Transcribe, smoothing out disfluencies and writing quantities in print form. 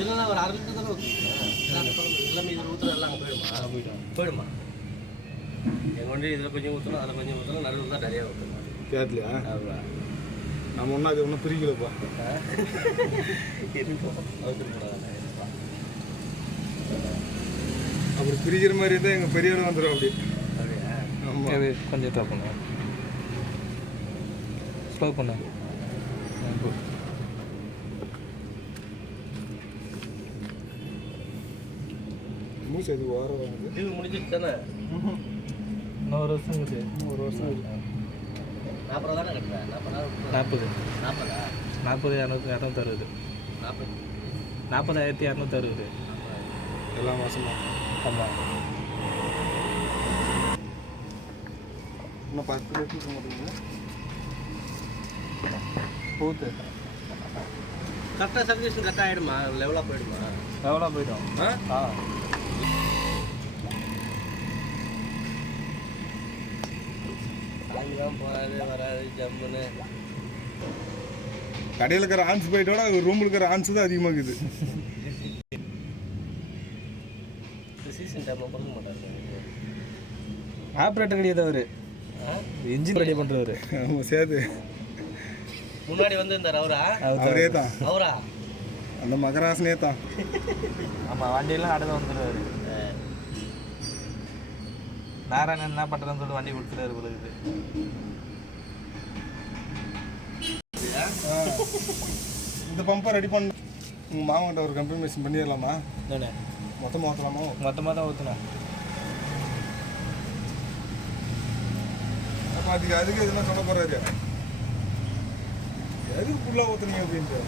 இல்லைன்னா ஒரு 1/2 லிட்டர் தானே ஊற்றுங்க எல்லாமே இதில் ஊற்றுறது எல்லாம் அங்கே போயிடுமா எங்கள் வண்டி இதில் கொஞ்சம் ஊற்றணும் அதில் கொஞ்சம் ஊற்றணும் நடுவில் தான் நிறையா ஊற்றணும் கேட்கலையா நம்ம ஒன்றும் அது ஒன்றும் பிரிக்கலப்பா அப்படி பிரிக்கிற மாதிரி இருந்தால் எங்கள் பெரியவரை வந்துடும் அப்படி அப்படியா கொஞ்சம் ஸ்லோ பண்ண ஸ்லோ பண்ண மூச்சு அது ஓரம் வாங்குது டிவி முடிஞ்சிட்டு தானே இன்னொரு வருஷம் இருக்குது ஒரு வருஷம் 40 தானே கட்டுறேன் 40 40 260 40,260 எல்லா மாதமா ஆமாம் இன்னும் 10 லிட்டர் மாட்டீங்க பூத்து கரெக்டாக சர்வீஸ் கரெக்டாக ஆகிடுமா லெவலாக போயிடுமா எவ்வளோ போயிடும் ஆ அதுதான் போகாது வராது ஜம்முன்னு கடையில் இருக்கிற ஆன்ஸ் போயிட்டோட ரூமில் இருக்கிற ஆன்ஸ் தான் அதிகமாக இருக்குது சீசன் டைமில் கொடுக்க மாட்டாங்க ஆப்ரேட்டர் கிடையாது அவர் இன்ஜின் ரெடி பண்ணுறவர் ஆமாம் சேது முன்னாடி வந்து இந்த அவரா அவரே தான் அவரா அந்த மகராசனே தான் ஆமாம் வண்டியெல்லாம் அடுத்து வந்துடுவார் நாராயணன் என்ன பண்ணுறதுன்னு சொல்லிட்டு வண்டி கொடுத்துட்டாரு பொழுது இந்த பம்பை ரெடி பண்ண உங்கள் மாமாட்ட ஒரு கன்ஃபர்மேஷன் பண்ணிடலாமா தானே மொத்தமாக ஊற்றலாமா மொத்தமாக தான் ஊற்றுனேன் அப்போ அதுக்கு எதுனா சொல்ல போகிறாரு எதுக்கு ஃபுல்லாக ஊற்றுனீங்க அப்படின்ட்டு